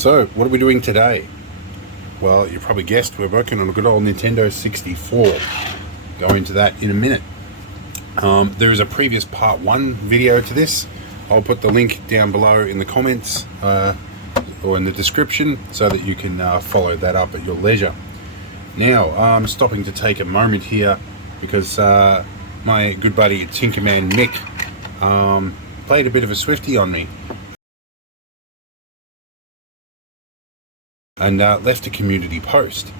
So, what are we doing today? Well, you probably guessed we're working on a good old Nintendo 64. Go into that in a minute. There is a previous part 1 video to this. I'll put the link down below in the comments or in the description so that you can follow that up at your leisure. Now, I'm stopping to take a moment here because my good buddy Tinkerman Mick played a bit of a Swiftie on me and left a community post,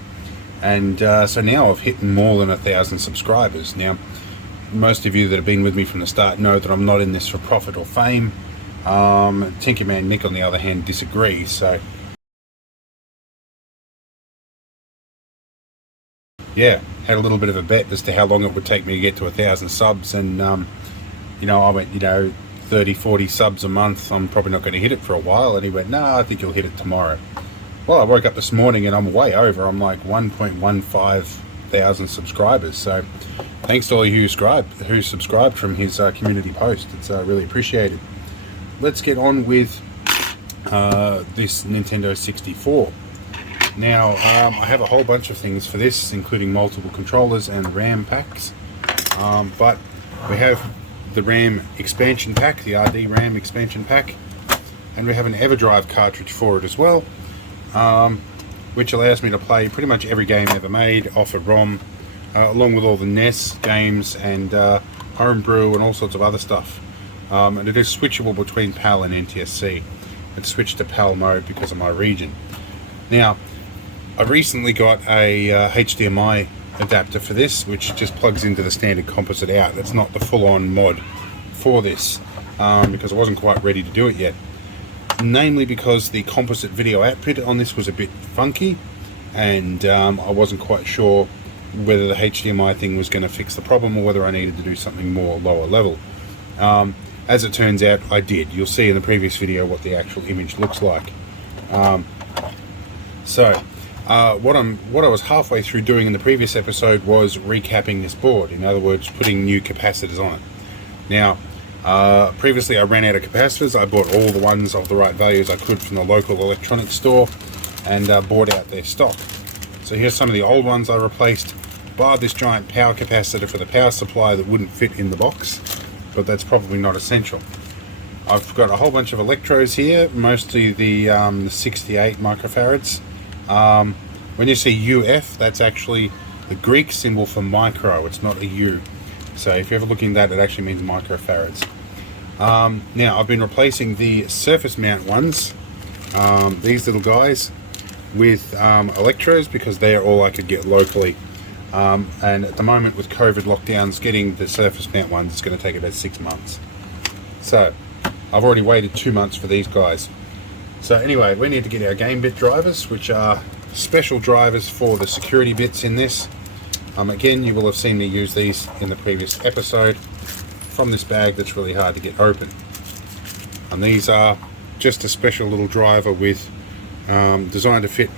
and so now I've hit more than 1,000 subscribers. Now, most of you that have been with me from the start know that I'm not in this for profit or fame. Tinkerman Mick, on the other hand, disagrees. So yeah, had a little bit of a bet as to how long it would take me to get to 1,000 subs, and you know, I went, 30-40 subs a month, I'm probably not going to hit it for a while. And he went, no, I think you'll hit it tomorrow. Well, I woke up this morning and I'm way over. I'm like 1.15 thousand subscribers. So thanks to all you who subscribed from his community post. It's really appreciated. Let's get on with this Nintendo 64. Now, I have a whole bunch of things for this, including multiple controllers and RAM packs. But we have the RAM expansion pack, the RD RAM expansion pack, and we have an EverDrive cartridge for it as well. Which allows me to play pretty much every game ever made off a ROM, along with all the NES games and homebrew and all sorts of other stuff. And it is switchable between PAL and NTSC. It's switched to PAL mode because of my region. Now, I recently got a HDMI adapter for this, which just plugs into the standard composite out. It's not the full-on mod for this, because I wasn't quite ready to do it yet. Namely because the composite video output on this was a bit funky, and I wasn't quite sure whether the HDMI thing was going to fix the problem or whether I needed to do something more lower level. As it turns out, I did. You'll see in the previous video what the actual image looks like. What I was halfway through doing in the previous episode was recapping this board. In other words, putting new capacitors on it. Now, previously I ran out of capacitors. I bought all the ones of the right values I could from the local electronics store and bought out their stock. So here's some of the old ones I replaced, bar this giant power capacitor for the power supply that wouldn't fit in the box, but that's probably not essential. I've got a whole bunch of electrodes here, mostly the 68 microfarads. When you see UF, that's actually the Greek symbol for micro. It's not a U. So if you're ever looking at that, it actually means microfarads. Now, I've been replacing the surface mount ones, these little guys, with electrodes because they're all I could get locally. And at the moment with COVID lockdowns, getting the surface mount ones is going to take about 6 months. So I've already waited 2 months for these guys. So anyway, we need to get our game bit drivers, which are special drivers for the security bits in this. Again, you will have seen me use these in the previous episode from this bag that's really hard to get open. And these are just a special little driver with designed to fit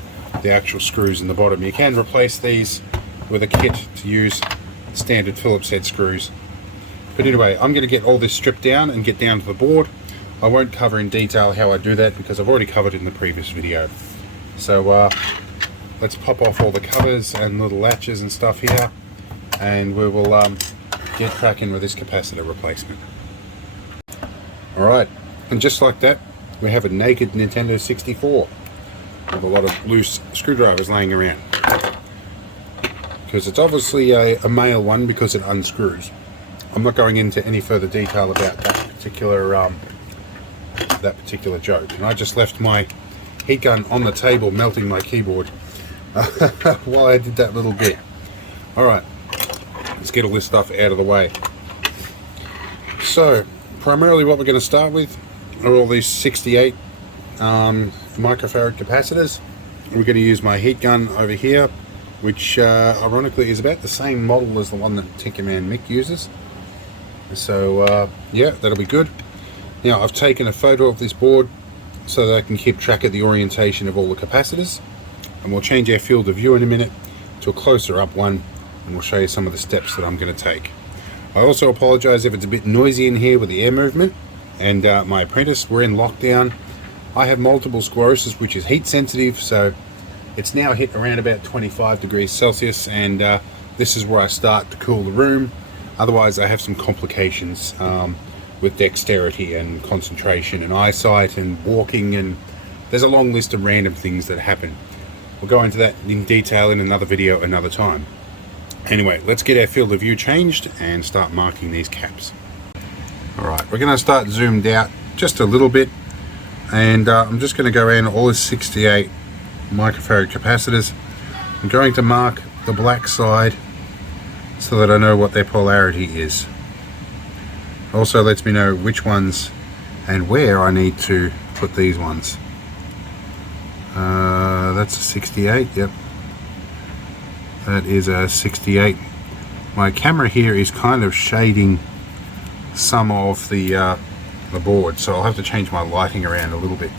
the actual screws in the bottom. You can replace these with a kit to use standard Phillips head screws. But anyway, I'm going to get all this stripped down and get down to the board. I won't cover in detail how I do that because I've already covered it in the previous video. So let's pop off all the covers and little latches and stuff here, and we will get cracking with this capacitor replacement. Alright, and just like that, we have a naked Nintendo 64 with a lot of loose screwdrivers laying around. Because it's obviously a male one because it unscrews. I'm not going into any further detail about that particular joke. And I just left my heat gun on the table melting my keyboard while I did that little bit. Alright, let's get all this stuff out of the way. So, primarily what we're going to start with are all these 68 microfarad capacitors. We're going to use my heat gun over here, which ironically is about the same model as the one that Tinkerman Mick uses. So yeah, that'll be good. Now, I've taken a photo of this board so that I can keep track of the orientation of all the capacitors, and we'll change our field of view in a minute to a closer up one, and we'll show you some of the steps that I'm going to take. I also apologize if it's a bit noisy in here with the air movement, and my apprentice, we're in lockdown, I have multiple sclerosis, which is heat sensitive, so it's now hit around about 25 degrees Celsius, and this is where I start to cool the room. Otherwise I have some complications with dexterity and concentration and eyesight and walking, and there's a long list of random things that happen. We'll go into that in detail in another video another time. Anyway, let's get our field of view changed and start marking these caps. Alright, we're going to start zoomed out just a little bit, and I'm just going to go in all the 68 microfarad capacitors. I'm going to mark the black side so that I know what their polarity is. Also lets me know which ones and where I need to put these ones. That's a 68, yep. That is a 68. My camera here is kind of shading some of the board, so I'll have to change my lighting around a little bit.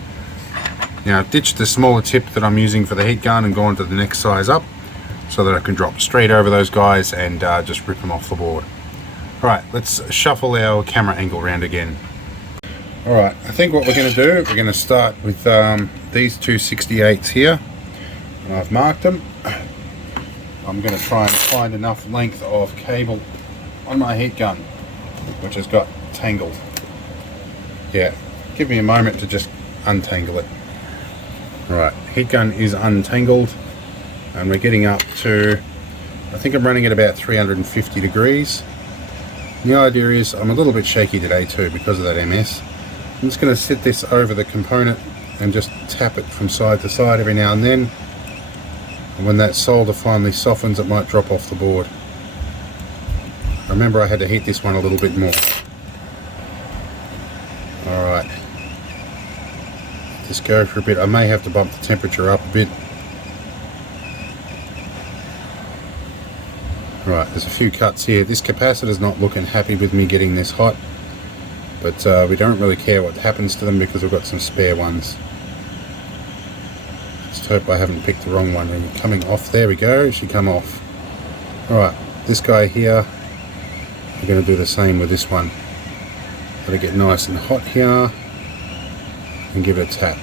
Now I've ditched the smaller tip that I'm using for the heat gun and gone to the next size up so that I can drop straight over those guys and just rip them off the board. Alright, let's shuffle our camera angle around again. Alright, I think what we're going to do, we're going to start with these two 68s here. And I've marked them. I'm going to try and find enough length of cable on my heat gun, which has got tangled. Yeah, give me a moment to just untangle it. Alright, heat gun is untangled, and we're getting up to, I think I'm running at about 350 degrees. The idea is I'm a little bit shaky today too because of that MS. I'm just going to sit this over the component and just tap it from side to side every now and then. And when that solder finally softens, it might drop off the board. Remember, I had to heat this one a little bit more. Alright. Just go for a bit. I may have to bump the temperature up a bit. Right, there's a few cuts here. This capacitor's not looking happy with me getting this hot, but we don't really care what happens to them because we've got some spare ones. Just hope I haven't picked the wrong one. And coming off, there we go, it should come off. Alright, this guy here, we're going to do the same with this one. Got to get nice and hot here and give it a tap.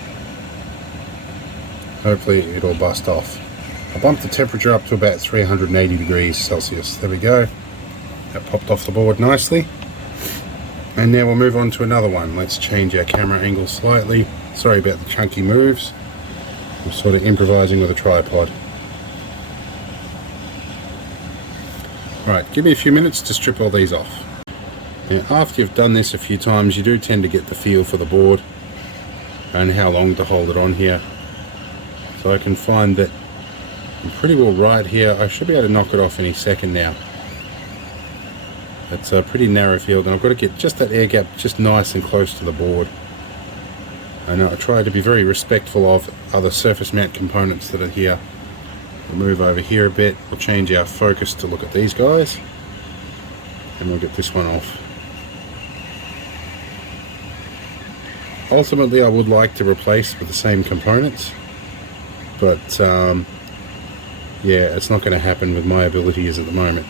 Hopefully it'll bust off. I bumped the temperature up to about 380 degrees Celsius. There we go. That popped off the board nicely. And now we'll move on to another one. Let's change our camera angle slightly. Sorry about the chunky moves. I'm sort of improvising with a tripod. Right, give me a few minutes to strip all these off. Now, after you've done this a few times, you do tend to get the feel for the board and how long to hold it on here. So I can find that I'm pretty well right here. I should be able to knock it off any second now. It's a pretty narrow field, and I've got to get just that air gap just nice and close to the board. And I try to be very respectful of other surface mount components that are here. We'll move over here a bit. We'll change our focus to look at these guys, and we'll get this one off. Ultimately, I would like to replace with the same components, but yeah, it's not going to happen with my abilities at the moment,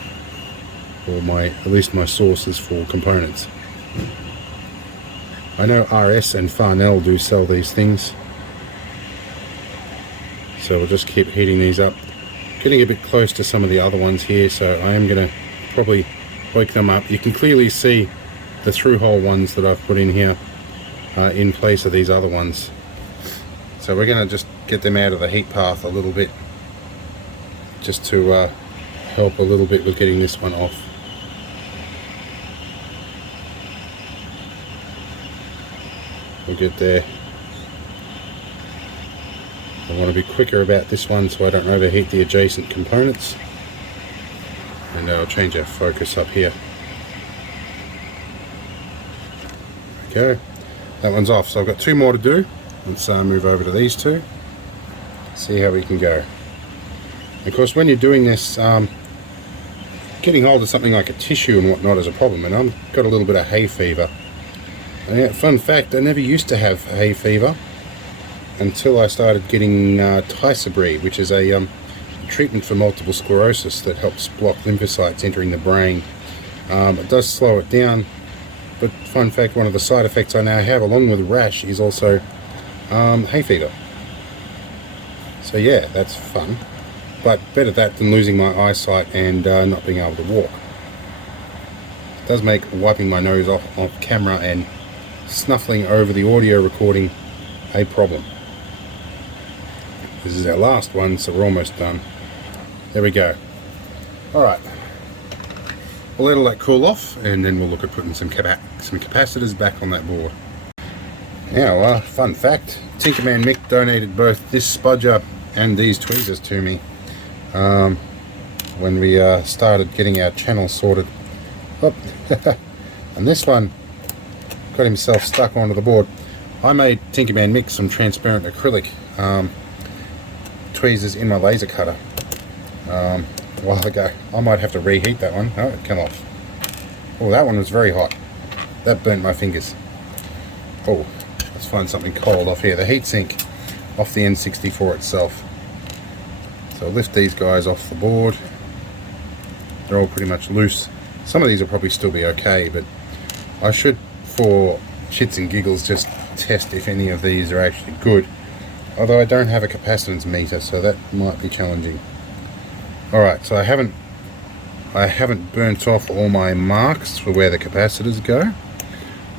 or at least my sources for components. I know RS and Farnell do sell these things, so we'll just keep heating these up. Getting a bit close to some of the other ones here, so I am going to probably wake them up. You can clearly see the through-hole ones that I've put in here in place of these other ones. So we're going to just get them out of the heat path a little bit, just to help a little bit with getting this one off. We'll get there. I want to be quicker about this one so I don't overheat the adjacent components. And I'll change our focus up here. There we go. That one's off. So I've got two more to do. Let's move over to these two. See how we can go. Of course, when you're doing this, getting hold of something like a tissue and whatnot is a problem, and I've got a little bit of hay fever. And fun fact, I never used to have hay fever until I started getting Tisabri, which is a treatment for multiple sclerosis that helps block lymphocytes entering the brain. It does slow it down, but fun fact, one of the side effects I now have, along with rash, is also hay fever. So yeah, that's fun, but better that than losing my eyesight and not being able to walk. It does make wiping my nose off camera and snuffling over the audio recording a problem. This is our last one, so we're almost done. There we go. Alright, we'll let all that cool off and then we'll look at putting some capacitors back on that board. Now, fun fact, Tinkerman Mick donated both this spudger and these tweezers to me when we started getting our channel sorted. Oh, and this one got himself stuck onto the board. I made Tinkerman Mick some transparent acrylic tweezers in my laser cutter a while ago. I might have to reheat that one. Oh, it came off. Oh, that one was very hot. That burnt my fingers. Oh, let's find something cold off here. The heatsink off the N64 itself. So I'll lift these guys off the board. They're all pretty much loose. Some of these will probably still be okay, but I should, for shits and giggles, just test if any of these are actually good. Although I don't have a capacitance meter, so that might be challenging. Alright, so I haven't burnt off all my marks for where the capacitors go.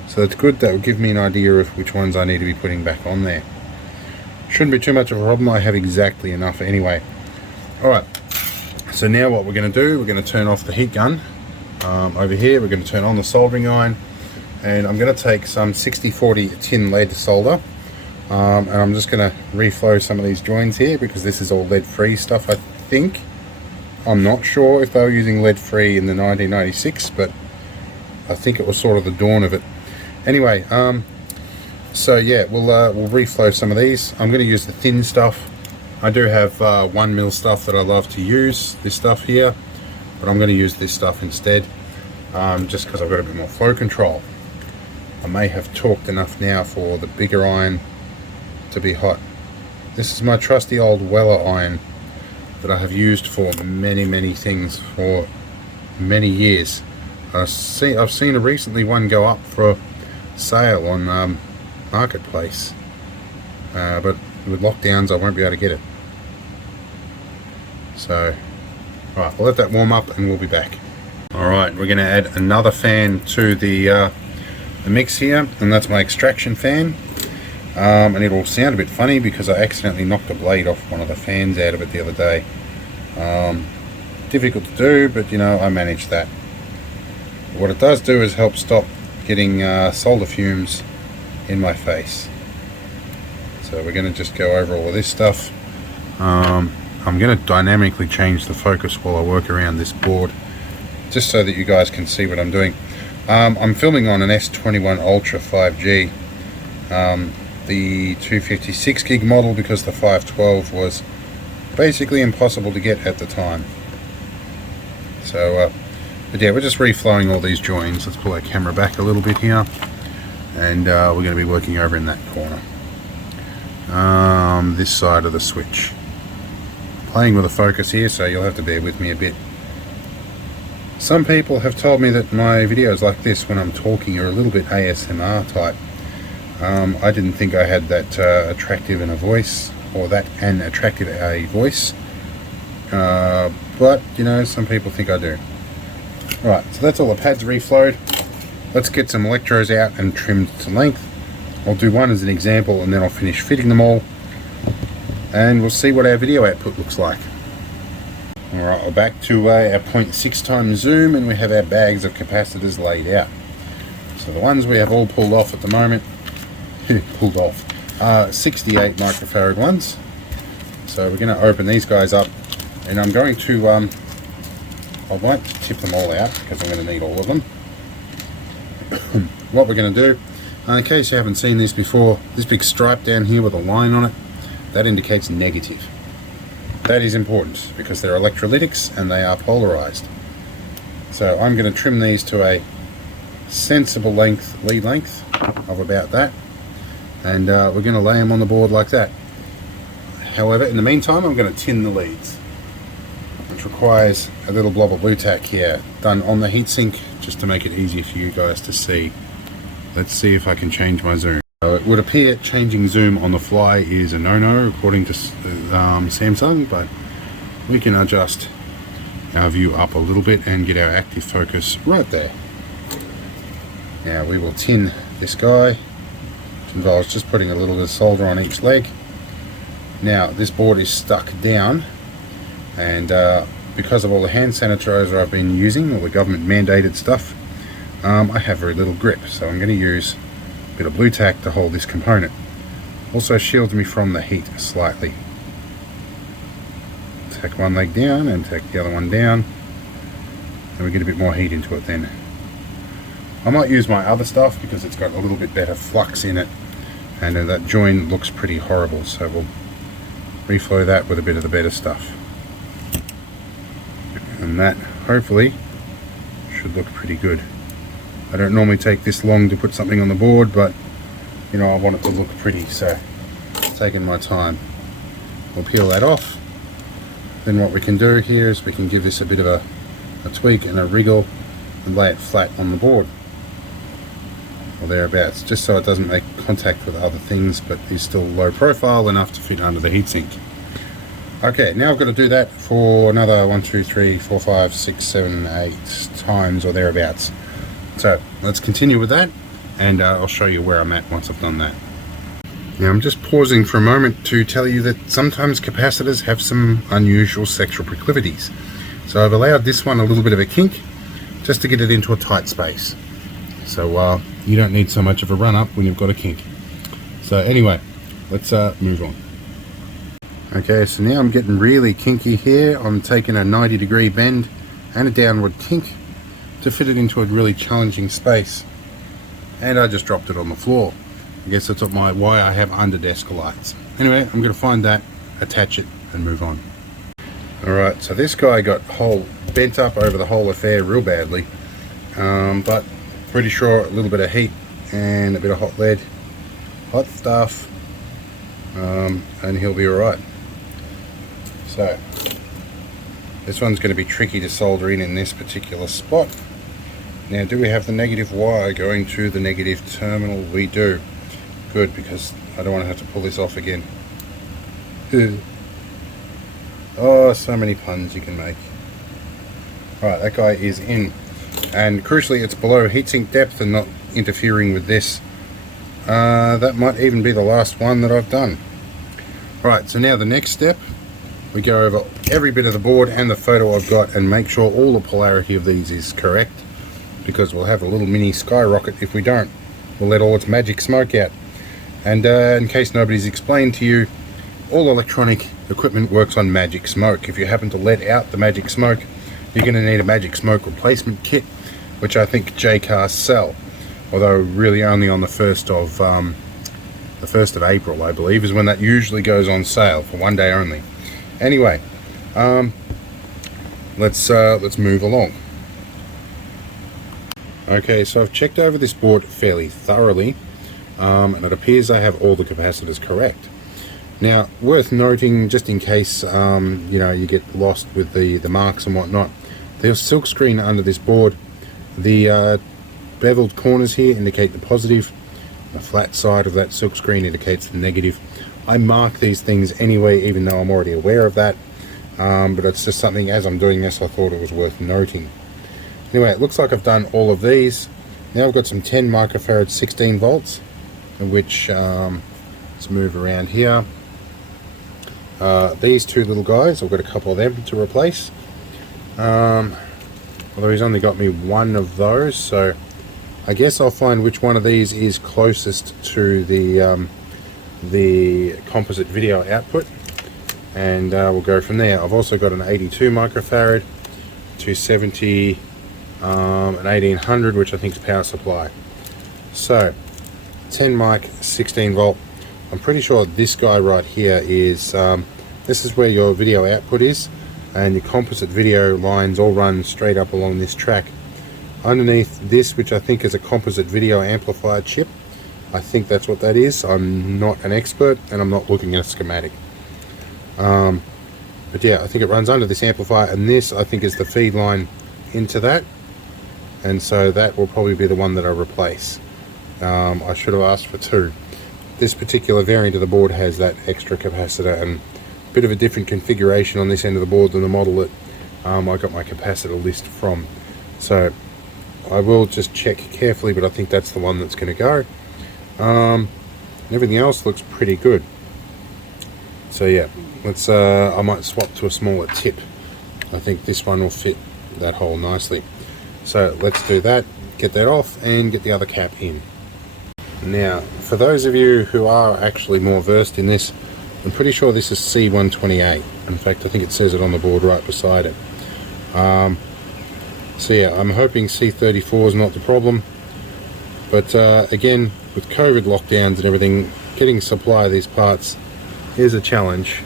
So that's good. That will give me an idea of which ones I need to be putting back on there. Shouldn't be too much of a problem. I have exactly enough anyway. Alright, so now what we're going to do, we're going to turn off the heat gun. Over here we're going to turn on the soldering iron, and I'm going to take some 6040 tin lead solder. And I'm just going to reflow some of these joins here because this is all lead-free stuff, I think. I'm not sure if they were using lead-free in the 1996, but I think it was sort of the dawn of it. Anyway, so yeah, we'll reflow some of these. I'm going to use the thin stuff. I do have 1mm stuff that I love to use, this stuff here, but I'm going to use this stuff instead, just because I've got a bit more flow control. I may have torqued enough now for the bigger iron to be hot. This is my trusty old Weller iron that I have used for many things for many years. I've seen a recently one go up for sale on Marketplace, but with lockdowns I won't be able to get it. So alright, we'll let that warm up and we'll be back. Alright, we're going to add another fan to the mix here, and that's my extraction fan. And it'll sound a bit funny because I accidentally knocked a blade off one of the fans out of it the other day. Difficult to do, but you know, I managed that. What it does do is help stop getting solder fumes in my face. So we're going to just go over all of this stuff. I'm going to dynamically change the focus while I work around this board, just so that you guys can see what I'm doing. I'm filming on an S21 Ultra 5G. The 256 gig model, because the 512 was basically impossible to get at the time. So but yeah, we're just reflowing all these joins. Let's pull our camera back a little bit here, and we're going to be working over in that corner, this side of the switch. Playing with the focus here, so you'll have to bear with me a bit. Some people have told me that my videos like this when I'm talking are a little bit ASMR type. I didn't think I had that attractive in a voice, or that an attractive a voice, but you know, some people think I do. Right, so that's all the pads reflowed. Let's get some electrodes out and trimmed to length. I'll do one as an example and then I'll finish fitting them all, and we'll see what our video output looks like. Alright, we're back to our 0.6 times zoom, and we have our bags of capacitors laid out. So the ones we have all pulled off at the moment, 68 microfarad ones. So we're going to open these guys up, and I'm going to I won't tip them all out because I'm going to need all of them. What we're going to do, in case you haven't seen this before, this big stripe down here with a line on it, that indicates negative. That is important because they're electrolytics and they are polarized. So I'm going to trim these to a sensible length, lead length of about that, and we're going to lay them on the board like that. However, in the meantime, I'm going to tin the leads, which requires a little blob of blue tack here, done on the heatsink just to make it easier for you guys to see. Let's see if I can change my zoom. So it would appear changing zoom on the fly is a no-no according to Samsung, but we can adjust our view up a little bit and get our active focus right there. Now we will tin this guy, which involves just putting a little bit of solder on each leg. Now this board is stuck down, and because of all the hand sanitizer I've been using, all the government mandated stuff, I have very little grip, so I'm going to use a bit of blue tack to hold this component. Also shields me from the heat slightly. Tack one leg down and tack the other one down, and we get a bit more heat into it then. I might use my other stuff because it's got a little bit better flux in it, and that join looks pretty horrible, so we'll reflow that with a bit of the better stuff. And that hopefully should look pretty good. I don't normally take this long to put something on the board, but you know, I want it to look pretty, so taking my time. We'll peel that off. Then what we can do here is we can give this a bit of a tweak and a wriggle and lay it flat on the board, or thereabouts, just so it doesn't make contact with other things but is still low profile enough to fit under the heatsink. Okay, now I've got to do that for another 1, 2, 3, 4, 5, 6, 7, 8 times or thereabouts. So let's continue with that, and I'll show you where I'm at once I've done that. Now I'm just pausing for a moment to tell you that sometimes capacitors have some unusual sexual proclivities. So I've allowed this one a little bit of a kink just to get it into a tight space. So you don't need so much of a run up when you've got a kink. So anyway, let's move on. Okay, so now I'm getting really kinky here. I'm taking a 90-degree bend and a downward kink to fit it into a really challenging space. And I just dropped it on the floor. I guess that's why I have under desk lights. Anyway, I'm going to find that, attach it, and move on. Alright, so this guy got bent up over the whole affair real badly. But pretty sure a little bit of heat and a bit of hot lead, hot stuff, and he'll be alright. So this one's going to be tricky to solder in this particular spot. Now, do we have the negative wire going to the negative terminal? We do. Good, because I don't want to have to pull this off again. Oh, so many puns you can make. Right, that guy is in, and crucially it's below heatsink depth and not interfering with this. That might even be the last one that I've done. Right, so now the next step, we go over every bit of the board and the photo I've got and make sure all the polarity of these is correct, because we'll have a little mini skyrocket if we don't. We'll let all its magic smoke out. And in case nobody's explained to you, all electronic equipment works on magic smoke. If you happen to let out the magic smoke, you're going to need a magic smoke replacement kit, which I think J-Cars sell, although really only on the 1st of April, I believe, is when that usually goes on sale for one day only. Anyway, let's move along. Okay, so I've checked over this board fairly thoroughly, and it appears I have all the capacitors correct. Now, worth noting, just in case you know, you get lost with the marks and whatnot, there's silk screen under this board. The beveled corners here indicate the positive. The flat side of that silk screen indicates the negative. I mark these things anyway, even though I'm already aware of that, but it's just something, as I'm doing this, I thought it was worth noting. Anyway, it looks like I've done all of these. Now I've got some 10 microfarad 16 volts, which, let's move around here. These two little guys, I've got a couple of them to replace. Although he's only got me one of those, so I guess I'll find which one of these is closest to the composite video output, and we'll go from there. I've also got an 82 microfarad, 270, an 1800, which I think is power supply. So 10 mic, 16 volt. I'm pretty sure this guy right here is this is where your video output is, and your composite video lines all run straight up along this track. Underneath this, which I think is a composite video amplifier chip, I think that's what that is. I'm not an expert and I'm not looking at a schematic, but yeah, I think it runs under this amplifier, and this I think is the feed line into that, and so that will probably be the one that I replace. I should have asked for two. this particular variant of the board has that extra capacitor and a bit of a different configuration on this end of the board than the model that I got my capacitor list from. So I will just check carefully, but I think that's the one that's going to go. Everything else looks pretty good. So yeah, let's I might swap to a smaller tip. I think this one will fit that hole nicely. So let's do that, get that off and get the other cap in. Now, for those of you who are actually more versed in this, I'm pretty sure this is C128. In fact, I think it says it on the board right beside it. So yeah, I'm hoping C34 is not the problem. But again, with COVID lockdowns and everything, getting supply of these parts is a challenge.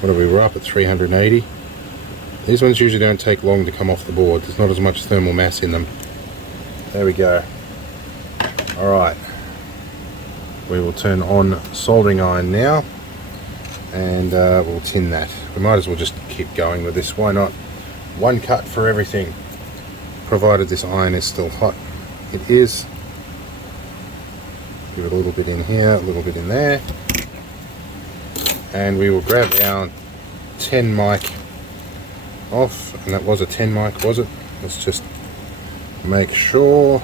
What are we, we're up at 380. These ones usually don't take long to come off the board. There's not as much thermal mass in them. There we go. Alright. We will turn on soldering iron now. And we'll tin that. We might as well just keep going with this. Why not? One cut for everything. Provided this iron is still hot. It is. Give it a little bit in here, a little bit in there. And we will grab our 10 mic off, and that was a 10 mic, was it? Let's just make sure.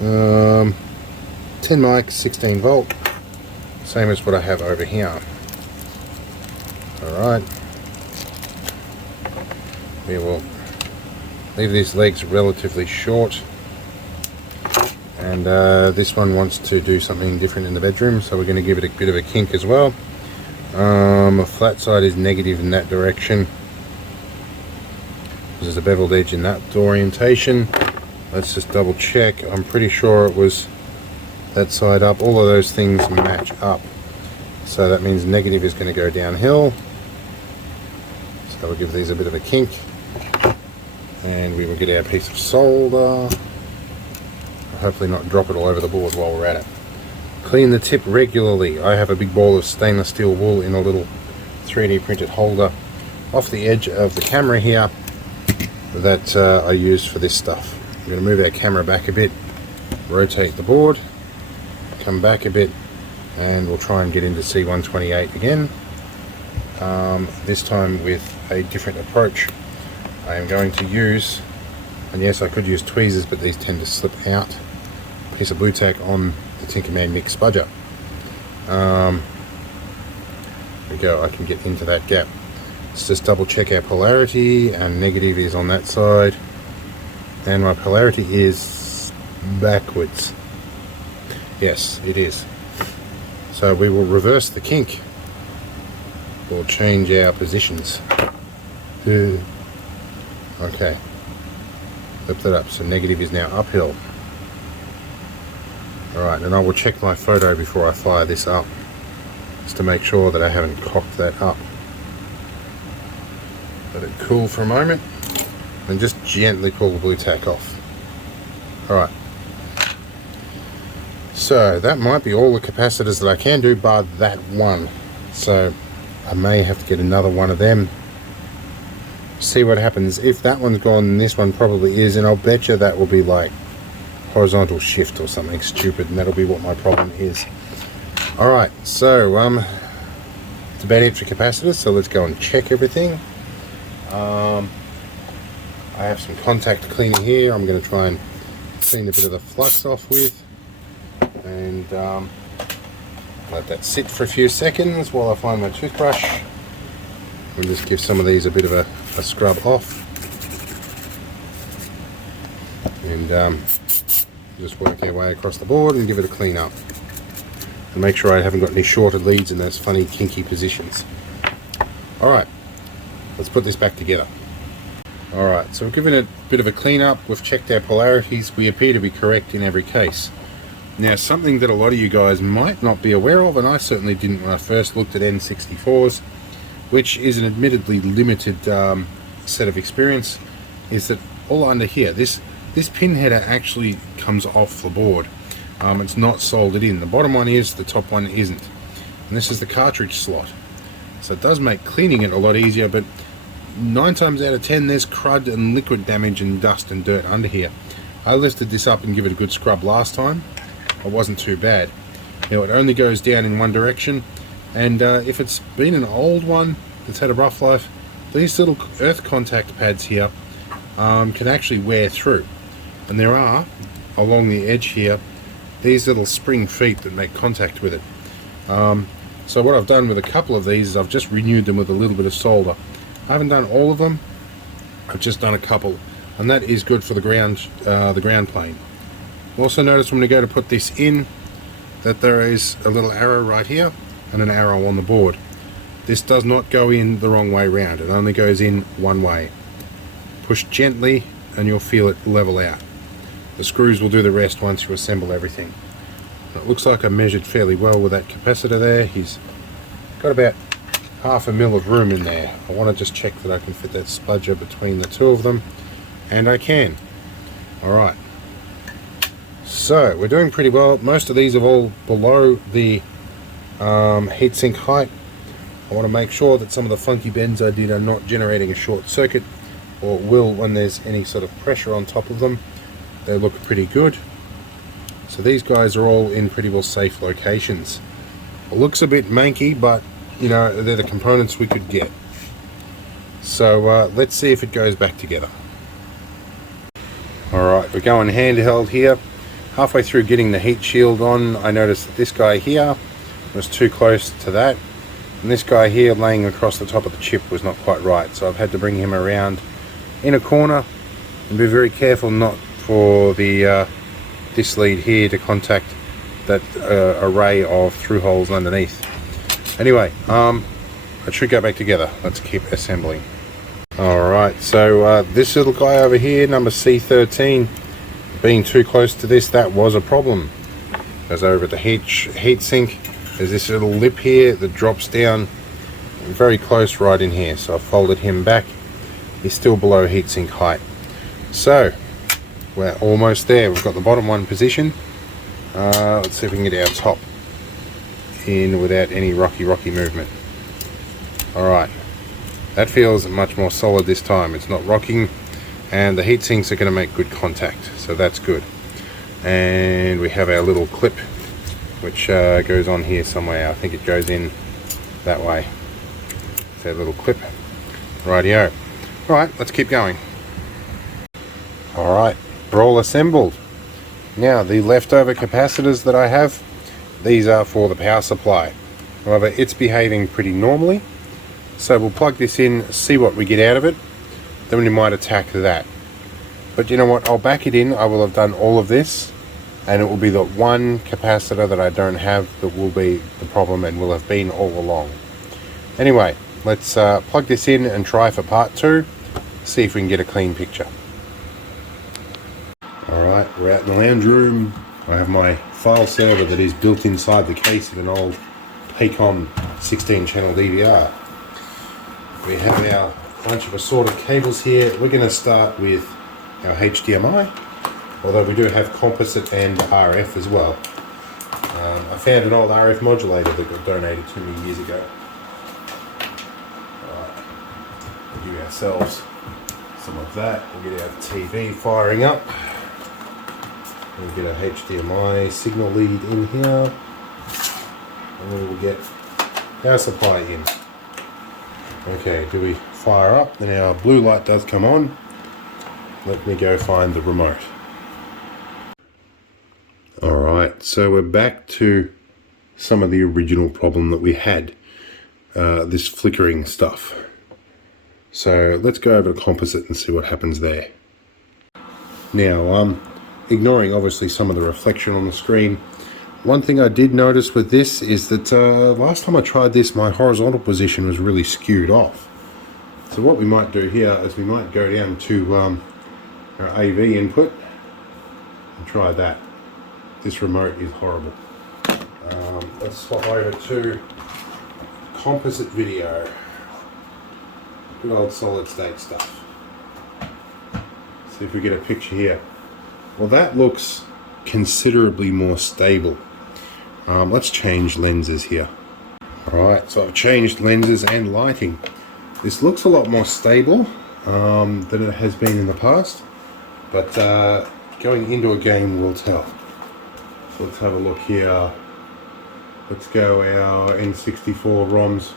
10 mic, 16 volt, same as what I have over here. Alright, we will leave these legs relatively short, and this one wants to do something different in the bedroom, so we're going to give it a bit of a kink as well. A flat side is negative in that direction. There's a beveled edge in that orientation. Let's just double check. I'm pretty sure it was that side up. All of those things match up. So that means negative is going to go downhill. So we'll give these a bit of a kink. And we will get our piece of solder. Hopefully not drop it all over the board while we're at it. Clean the tip regularly. I have a big ball of stainless steel wool in a little 3D printed holder off the edge of the camera here that I use for this stuff. I'm going to move our camera back a bit, rotate the board, come back a bit, and we'll try and get into C128 again. This time with a different approach. I am going to use, and yes, I could use tweezers, but these tend to slip out, a piece of blue tack on the Tinkerman Mix Spudger. There we go, I can get into that gap. Let's just double check our polarity, and negative is on that side, and my polarity is backwards. Yes, it is. So we will reverse the kink. We'll change our positions. Okay, flip that up, so negative is now uphill. Alright, and I will check my photo before I fire this up, just to make sure that I haven't cocked that up. Let it cool for a moment, and just gently pull the blue tack off. Alright, so that might be all the capacitors that I can do, bar that one. So I may have to get another one of them, see what happens. If that one's gone, then this one probably is, and I'll bet you that will be like horizontal shift or something stupid, and that'll be what my problem is. Alright, so it's about it for capacitors, so let's go and check everything. I have some contact cleaner here. I'm going to try and clean a bit of the flux off with, and let that sit for a few seconds while I find my toothbrush. We'll just give some of these a bit of a scrub off, and just work our way across the board and give it a clean up, and make sure I haven't got any shorted leads in those funny kinky positions. Alright, let's put this back together. Alright, so we've given it a bit of a clean up, we've checked our polarities, we appear to be correct in every case. Now, something that a lot of you guys might not be aware of, and I certainly didn't when I first looked at N64s, which is an admittedly limited set of experience, is that all under here, this pin header actually comes off the board. It's not soldered in. The bottom one is, the top one isn't. And this is the cartridge slot. So it does make cleaning it a lot easier, but 9 times out of 10 there's crud and liquid damage and dust and dirt under here. I lifted this up and give it a good scrub last time. It wasn't too bad. Now it only goes down in one direction, and if it's been an old one that's had a rough life, these little earth contact pads here can actually wear through. And there are, along the edge here, these little spring feet that make contact with it. So what I've done with a couple of these is I've just renewed them with a little bit of solder. I haven't done all of them, I've just done a couple, and that is good for the ground plane. Also notice when we go to put this in that there is a little arrow right here and an arrow on the board. This does not go in the wrong way round, it only goes in one way. Push gently and you'll feel it level out. The screws will do the rest once you assemble everything. It looks like I measured fairly well with that capacitor there. He's got about 1/2 mil of room in there. I want to just check that I can fit that spudger between the two of them, and I can. Alright, so we're doing pretty well. Most of these are all below the heatsink height. I want to make sure that some of the funky bends I did are not generating a short circuit, or will when there's any sort of pressure on top of them. They look pretty good. So these guys are all in pretty well safe locations. It looks a bit manky, but you know, they're the components we could get. So let's see if it goes back together. Alright, we're going handheld here. Halfway through getting the heat shield on, I noticed that this guy here was too close to that, and this guy here laying across the top of the chip was not quite right, so I've had to bring him around in a corner and be very careful not for the this lead here to contact that array of through holes underneath. Anyway, it should go back together. Let's keep assembling. Alright, so this little guy over here, number C13, being too close to this, that was a problem. Goes over the heat sink. There's this little lip here that drops down very close right in here, so I've folded him back. He's still below heatsink height. So we're almost there. We've got the bottom one position. Let's see if we can get our top in without any rocky movement. Alright, that feels much more solid this time. It's not rocking, and the heat sinks are going to make good contact, so that's good. And we have our little clip which goes on here somewhere. I think it goes in that way. It's our little clip. Rightio. Alright, let's keep going. Alright, we're all assembled. Now the leftover capacitors that I have, these are for the power supply. However, it's behaving pretty normally, so we'll plug this in, see what we get out of it, then we might attack that. But you know what, I'll back it in. I will have done all of this, and it will be the one capacitor that I don't have that will be the problem and will have been all along. Anyway, let's plug this in and try for part 2, see if we can get a clean picture. Alright, we're out in the lounge room. I have my file server that is built inside the case of an old Paycom 16 channel DVR. We have our bunch of assorted cables here. We're going to start with our HDMI, although we do have composite and RF as well. I found an old RF modulator that got donated to me years ago. Alright, we'll give ourselves some of that. We'll get our TV firing up. We'll get a HDMI signal lead in here, and we will get power supply in. Okay, do we fire up? Then our blue light does come on. Let me go find the remote. Alright, so we're back to some of the original problem that we had, this flickering stuff. So let's go over to composite and see what happens there. Now, ignoring obviously some of the reflection on the screen, one thing I did notice with this is that last time I tried this, my horizontal position was really skewed off. So what we might do here is we might go down to our AV input and try that. This remote is horrible. Let's swap over to composite video. Good old solid state stuff. See if we get a picture here. Well, that looks considerably more stable. Let's change lenses here. Alright, so I've changed lenses and lighting. This looks a lot more stable than it has been in the past, but going into a game will tell. So let's have a look here. Let's go our N64 ROMs.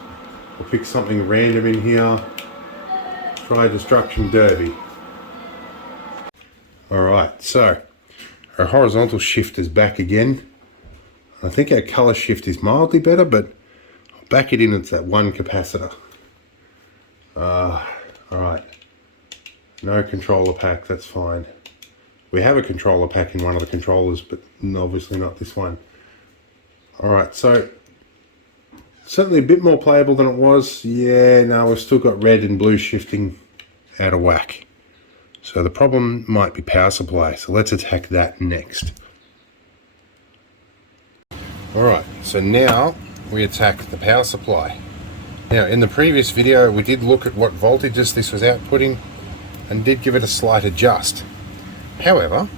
We'll pick something random in here. Try Destruction Derby. Alright, so our horizontal shift is back again. I think our colour shift is mildly better, but I'll back it in at that one capacitor. Alright, no controller pack, that's fine. We have a controller pack in one of the controllers, but obviously not this one. Alright, so certainly a bit more playable than it was. Yeah, no, we've still got red and blue shifting out of whack. So the problem might be power supply, so let's attack that next. Alright, so now we attack the power supply. Now in the previous video we did look at what voltages this was outputting and did give it a slight adjust. However,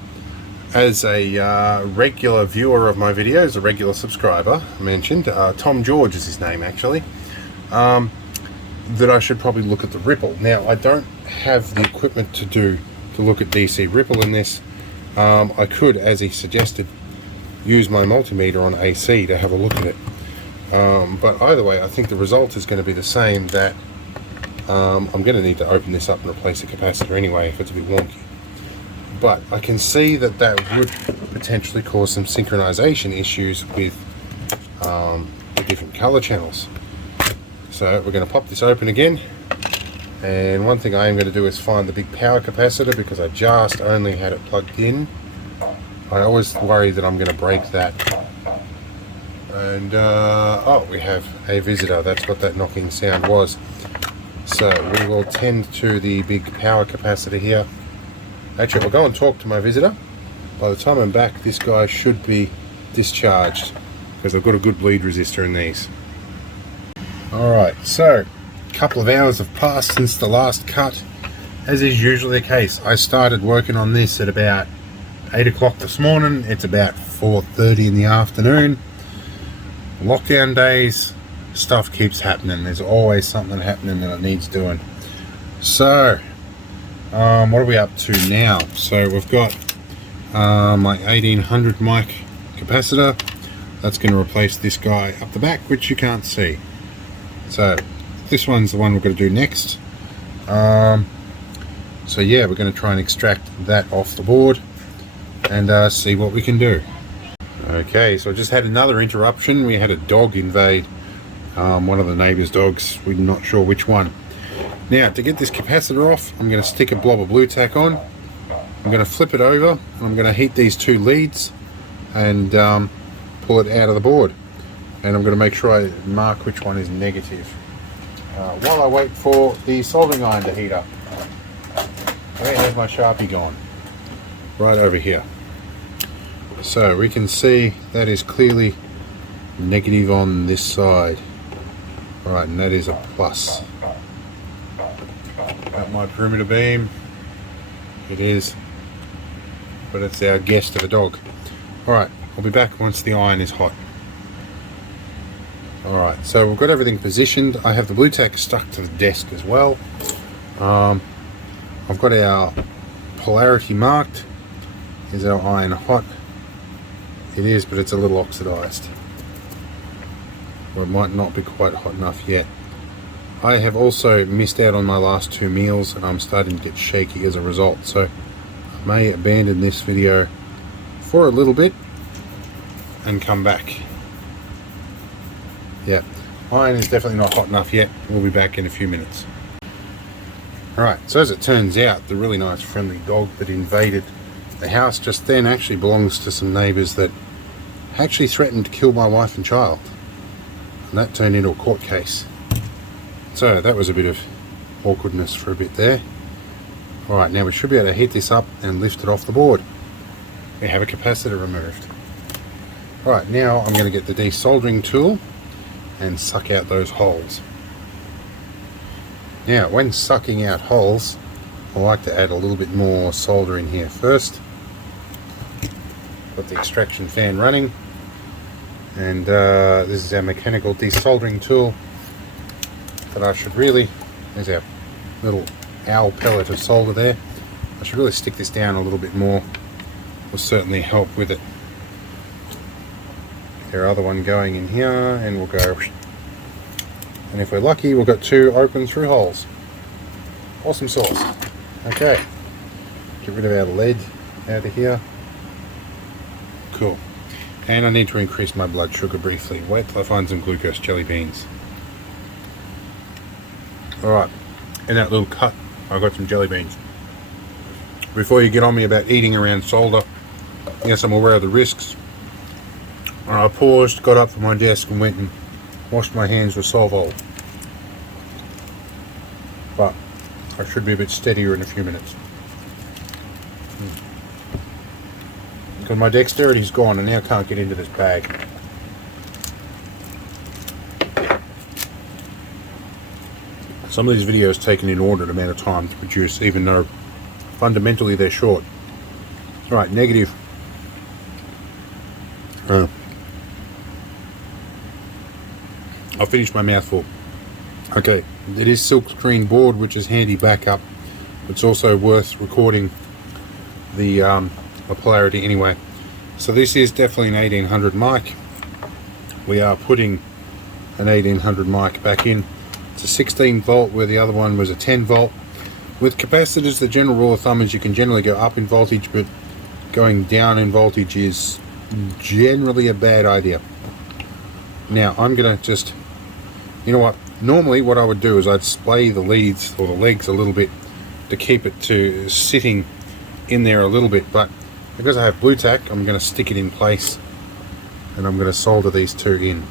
as a regular viewer of my videos, a regular subscriber mentioned, Tom George is his name actually, that I should probably look at the ripple. Now I don't have the equipment to look at DC ripple in this. I could, as he suggested, use my multimeter on AC to have a look at it. But either way, I think the result is going to be the same, that I'm going to need to open this up and replace the capacitor anyway if it's a bit wonky. But I can see that that would potentially cause some synchronization issues with the different color channels. So we're going to pop this open again, and one thing I am going to do is find the big power capacitor, because I just only had it plugged in. I always worry that I'm going to break that. And oh, we have a visitor. That's what that knocking sound was. So we will tend to the big power capacitor here. Actually, I'll go and talk to my visitor. By the time I'm back, this guy should be discharged, because I've got a good bleed resistor in these. Alright, so a couple of hours have passed since the last cut. As is usually the case, I started working on this at about 8 o'clock this morning. It's about 4:30 in the afternoon. Lockdown days, stuff keeps happening. There's always something happening that it needs doing. So what are we up to now? So we've got my 1800 mic capacitor. That's going to replace this guy up the back, which you can't see. So this one's the one we're going to do next. So yeah, we're going to try and extract that off the board and see what we can do. Okay, so I just had another interruption. We had a dog invade one of the neighbour's dogs. We're not sure which one. Now, to get this capacitor off, I'm going to stick a blob of blue tack on. I'm going to flip it over, and I'm going to heat these two leads and pull it out of the board. And I'm going to make sure I mark which one is negative. While I wait for the soldering iron to heat up. Where has my Sharpie gone? Right over here. So we can see that is clearly negative on this side. Alright, and that is a plus. Got my perimeter beam. It is. But it's our guest of a dog. Alright, I'll be back once the iron is hot. Alright, so we've got everything positioned. I have the blue tack stuck to the desk as well. I've got our polarity marked. Is our iron hot? It is, but it's a little oxidized. Or it might not be quite hot enough yet. I have also missed out on my last two meals, and I'm starting to get shaky as a result, so I may abandon this video for a little bit and come back. Yeah, iron is definitely not hot enough yet. We'll be back in a few minutes. Alright, so as it turns out, the really nice friendly dog that invaded the house just then actually belongs to some neighbours that actually threatened to kill my wife and child. And that turned into a court case. So that was a bit of awkwardness for a bit there. Alright, now we should be able to heat this up and lift it off the board. We have a capacitor removed. Alright, now I'm going to get the desoldering tool and suck out those holes. Now, when sucking out holes, I like to add a little bit more solder in here first. Got the extraction fan running, and this is our mechanical desoldering tool that I should really, there's our little owl pellet of solder there. I should really stick this down a little bit more. Will certainly help with it. our other one going in here, and we'll go, and if we're lucky we've got 2 open through holes. Awesome sauce. Okay, get rid of our lead out of here. Cool. And I need to increase my blood sugar briefly. Wait till I find some glucose jelly beans. Alright, in that little cut I've got some jelly beans. Before you get on me about eating around solder, yes, I'm aware of the risks. I paused, got up from my desk and went and washed my hands with Solvol. But I should be a bit steadier in a few minutes. Because my dexterity's gone and now I can't get into this bag. Some of these videos take an inordinate amount of time to produce, even though fundamentally they're short. Right, negative. I'll finish my mouthful. Okay, it is silkscreen board, which is handy backup. It's also worth recording the polarity anyway. So this is definitely an 1800 mic. We are putting an 1800 mic back in. It's a 16 volt where the other one was a 10 volt. With capacitors, the general rule of thumb is you can generally go up in voltage, but going down in voltage is generally a bad idea. Now I'm gonna just, you know what, normally what I would do is I'd splay the leads or the legs a little bit to keep it to sitting in there a little bit, but because I have blue tack, I'm going to stick it in place and I'm going to solder these 2 in.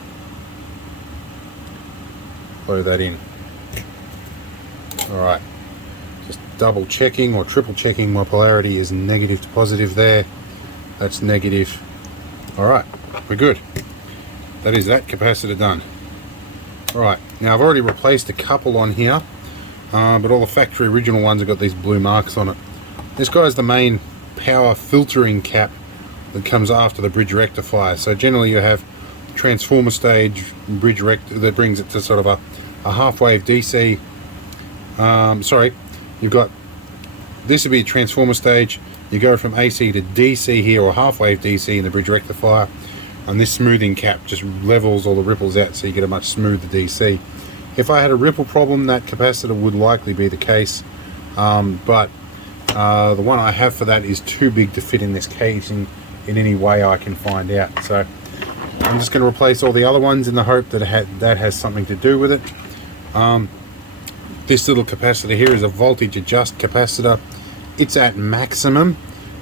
Blow that in. Alright, just double checking or triple checking my polarity is negative to positive there. That's negative. Alright, we're good. That is that capacitor done. Alright, now I've already replaced a couple on here, but all the factory original ones have got these blue marks on it. This guy's the main power filtering cap that comes after the bridge rectifier. So generally you have transformer stage, bridge that brings it to sort of a half wave DC. You've got, this would be a transformer stage. You go from AC to DC here, or half wave DC in the bridge rectifier, and this smoothing cap just levels all the ripples out so you get a much smoother DC. If I had a ripple problem, that capacitor would likely be the case, but the one I have for that is too big to fit in this casing in any way I can find out. So I'm just going to replace all the other ones in the hope that that has something to do with it. This little capacitor here is a voltage adjust capacitor. It's at maximum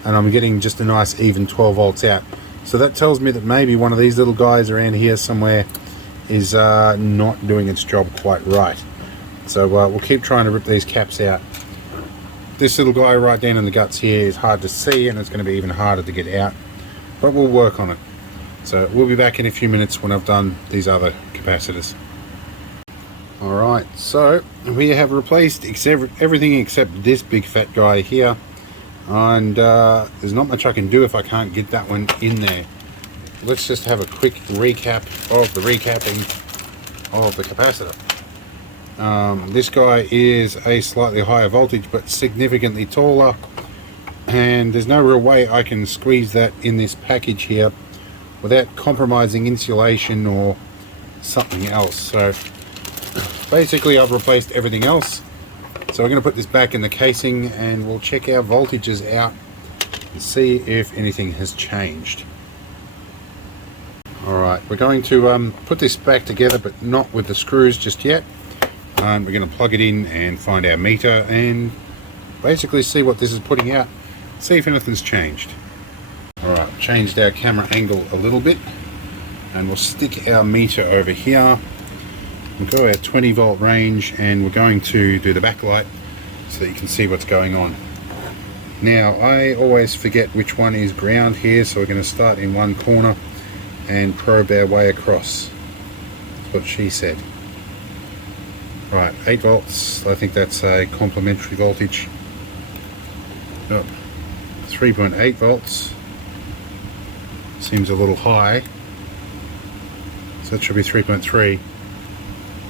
and I'm getting just a nice even 12 volts out. So that tells me that maybe one of these little guys around here somewhere is not doing its job quite right. So we'll keep trying to rip these caps out. This little guy right down in the guts here is hard to see and it's going to be even harder to get out, but we'll work on it. So we'll be back in a few minutes when I've done these other capacitors. Alright, so we have replaced everything except this big fat guy here, and there's not much I can do if I can't get that one in there. Let's just have a quick recap of the recapping of the capacitor. This guy is a slightly higher voltage but significantly taller, and there's no real way I can squeeze that in this package here without compromising insulation or something else. So basically I've replaced everything else, so we're going to put this back in the casing and we'll check our voltages out and see if anything has changed. Alright, we're going to put this back together, but not with the screws just yet. We're going to plug it in and find our meter and basically see what this is putting out, see if anything's changed. Alright, changed our camera angle a little bit and we'll stick our meter over here. We'll go our 20 volt range and we're going to do the backlight so that you can see what's going on. Now I always forget which one is ground here, so we're going to start in one corner and probe our way across. That's what she said. Right, 8 volts, I think that's a complementary voltage. Oh, 3.8 volts. Seems a little high. So that should be 3.3.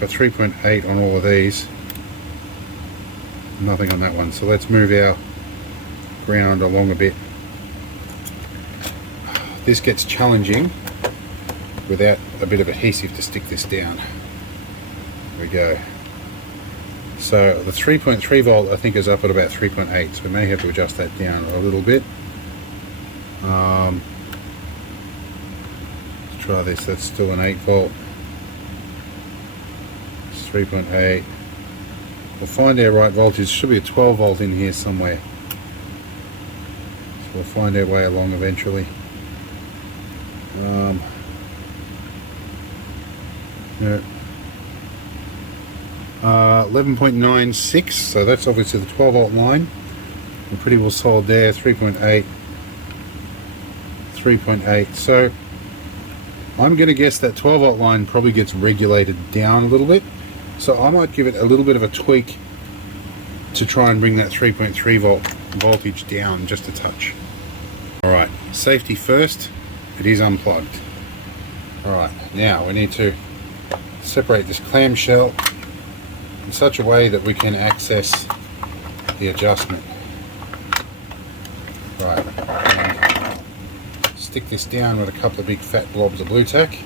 Got 3.8 on all of these. Nothing on that one. So let's move our ground along a bit. This gets challenging without a bit of adhesive to stick this down. There we go. So the 3.3 volt I think is up at about 3.8, so we may have to adjust that down a little bit. Let's try this. That's still an 8 volt. It's 3.8. We'll find our right voltage. Should be a 12 volt in here somewhere. So we'll find our way along eventually. 11.96, so that's obviously the 12 volt line. We're pretty well solid there. 3.8, 3.8. So I'm going to guess that 12 volt line probably gets regulated down a little bit. So I might give it a little bit of a tweak to try and bring that 3.3 volt voltage down just a touch. Alright, safety first, it is unplugged. Alright, now we need to separate this clamshell in such a way that we can access the adjustment. Right, and stick this down with a couple of big fat blobs of blue tack.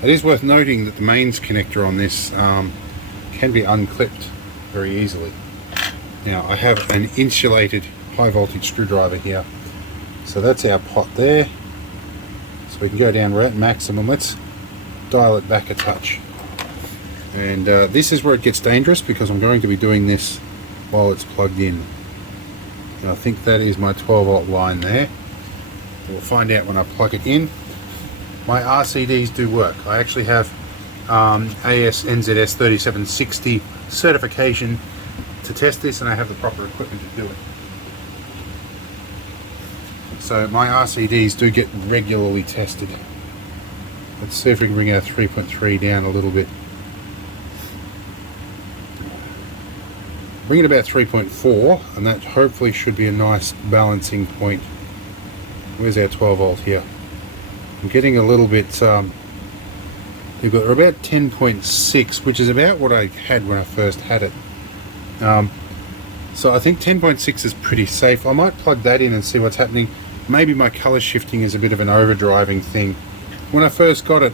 It is worth noting that the mains connector on this can be unclipped very easily. Now I have an insulated high voltage screwdriver here, so that's our pot there. So we can go down, we're at maximum. Let's dial it back a touch. And this is where it gets dangerous because I'm going to be doing this while it's plugged in. And I think that is my 12 volt line there. We'll find out when I plug it in. My RCDs do work. I actually have AS NZS 3760 certification to test this, and I have the proper equipment to do it. So my RCDs do get regularly tested. Let's see if we can bring our 3.3 down a little bit. Bring it about 3.4, and that hopefully should be a nice balancing point. Where's our 12 volt here? I'm getting a little bit, we've got about 10.6, which is about what I had when I first had it. So I think 10.6 is pretty safe. I might plug that in and see what's happening. Maybe my color shifting is a bit of an overdriving thing. When I first got it,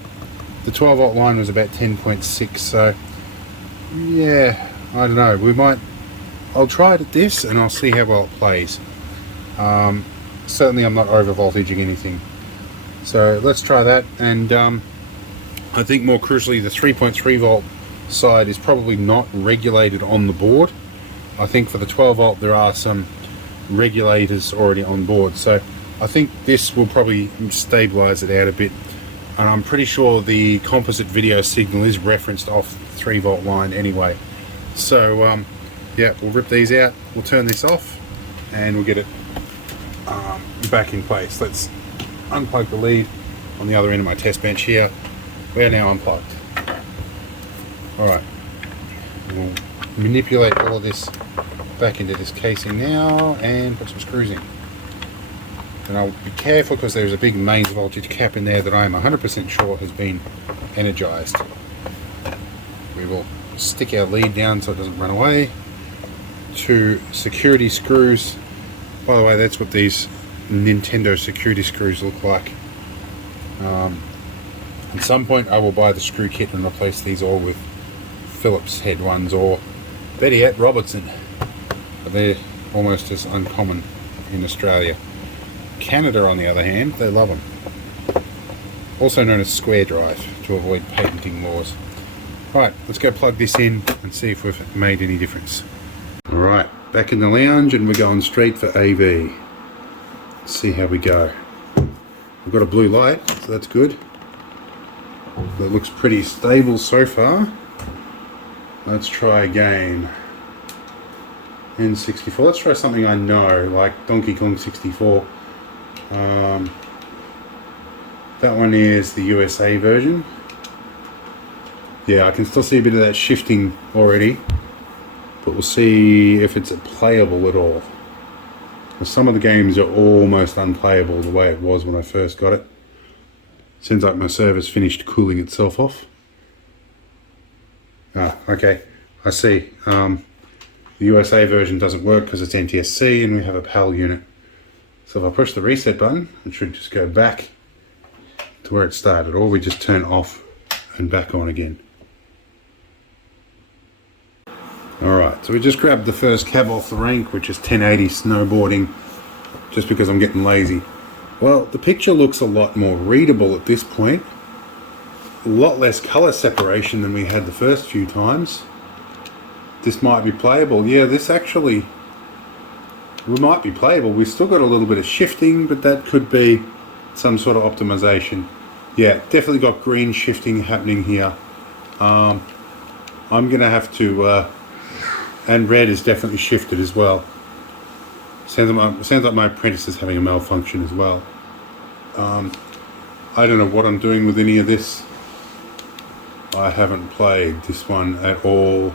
the 12 volt line was about 10.6, so yeah, I don't know. I'll try it at this and I'll see how well it plays. Certainly I'm not over voltaging anything. So let's try that, and I think more crucially the 3.3 volt side is probably not regulated on the board. I think for the 12 volt there are some regulators already on board, so I think this will probably stabilize it out a bit, and I'm pretty sure the composite video signal is referenced off the 3 volt line anyway. So yeah, we'll rip these out, we'll turn this off, and we'll get it back in place. Let's unplug the lead on the other end of my test bench here. We are now unplugged. Alright, we'll manipulate all of this back into this casing now and put some screws in. And I'll be careful because there's a big mains voltage cap in there that I'm 100% sure has been energized. We will stick our lead down so it doesn't run away. 2 security screws. By the way, that's what these Nintendo security screws look like. At some point I will buy the screw kit and replace these all with Phillips head ones, or better yet, Robertson. But they're almost as uncommon in Australia. Canada, on the other hand, they love them. Also known as square drive, to avoid patenting laws. Right, let's go plug this in and see if we've made any difference. Alright, back in the lounge, and we're going straight for AV. Let's see how we go. We've got a blue light, so that's good. That looks pretty stable so far. Let's try again. N64. Let's try something I know, like Donkey Kong 64. That one is the USA version. Yeah, I can still see a bit of that shifting already, but we'll see if it's playable at all. Some of the games are almost unplayable the way it was when I first got it. Seems like my server's finished cooling itself off. Ah, okay, I see. The USA version doesn't work because it's NTSC and we have a PAL unit. So if I push the reset button, it should just go back to where it started, or we just turn off and back on again. Alright, so we just grabbed the first cab off the rank, which is 1080 snowboarding, just because I'm getting lazy. Well, the picture looks a lot more readable at this point. A lot less colour separation than we had the first few times. This might be playable. Yeah, this actually, we might be playable. We've still got a little bit of shifting, but that could be some sort of optimization. Yeah, definitely got green shifting happening here. I'm gonna have to, and red is definitely shifted as well. Sounds like my apprentice is having a malfunction as well. I don't know what I'm doing with any of this. I haven't played this one at all.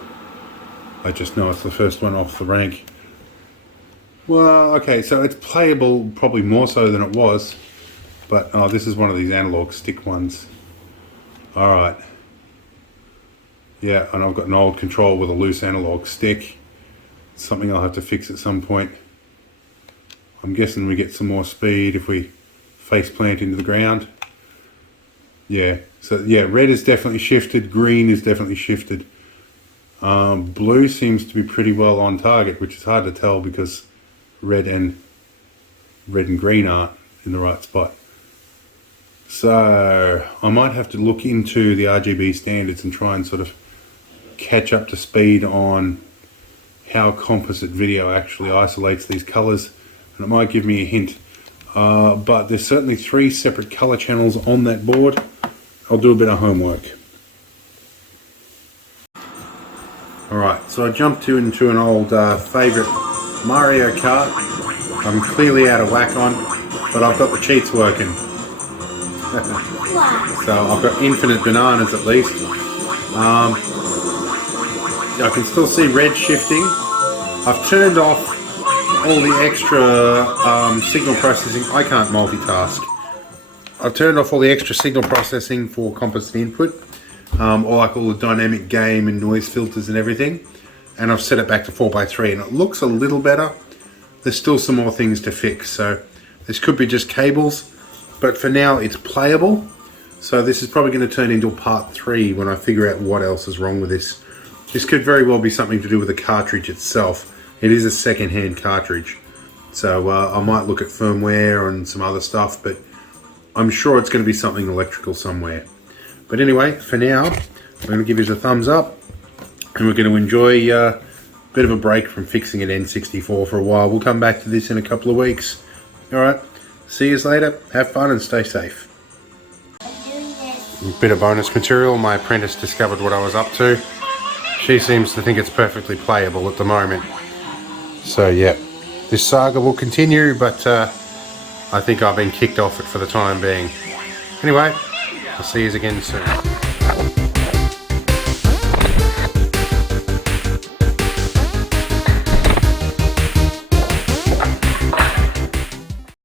I just know it's the first one off the rank. Well, okay, so it's playable probably more so than it was. But, oh, this is one of these analog stick ones. Alright. Yeah, and I've got an old control with a loose analog stick. Something I'll have to fix at some point. I'm guessing we get some more speed if we face plant into the ground. Yeah, so yeah, red is definitely shifted, green is definitely shifted. Blue seems to be pretty well on target, which is hard to tell because red and green aren't in the right spot. So I might have to look into the RGB standards and try and sort of catch up to speed on how composite video actually isolates these colors, and it might give me a hint. But there's certainly 3 separate color channels on that board. I'll do a bit of homework. Alright, so I jumped into an old favorite Mario Kart. I'm clearly out of whack on, but I've got the cheats working. So I've got infinite bananas at least. I can still see red shifting. I've turned off all the extra signal processing. I can't multitask. I've turned off all the extra signal processing for composite input, or like all the dynamic gain and noise filters and everything, and I've set it back to 4:3, and it looks a little better. There's still some more things to fix, so this could be just cables, but for now it's playable. So this is probably going to turn into part 3 when I figure out what else is wrong with this. This could very well be something to do with the cartridge itself. It is a second-hand cartridge, so I might look at firmware and some other stuff, but I'm sure it's going to be something electrical somewhere. But anyway, for now, I'm going to give you a thumbs up, and we're going to enjoy a bit of a break from fixing an N64 for a while. We'll come back to this in a couple of weeks. Alright, see you later. Have fun and stay safe. A bit of bonus material. My apprentice discovered what I was up to. She seems to think it's perfectly playable at the moment. So yeah, this saga will continue, but I think I've been kicked off it for the time being. Anyway, I'll see you again soon.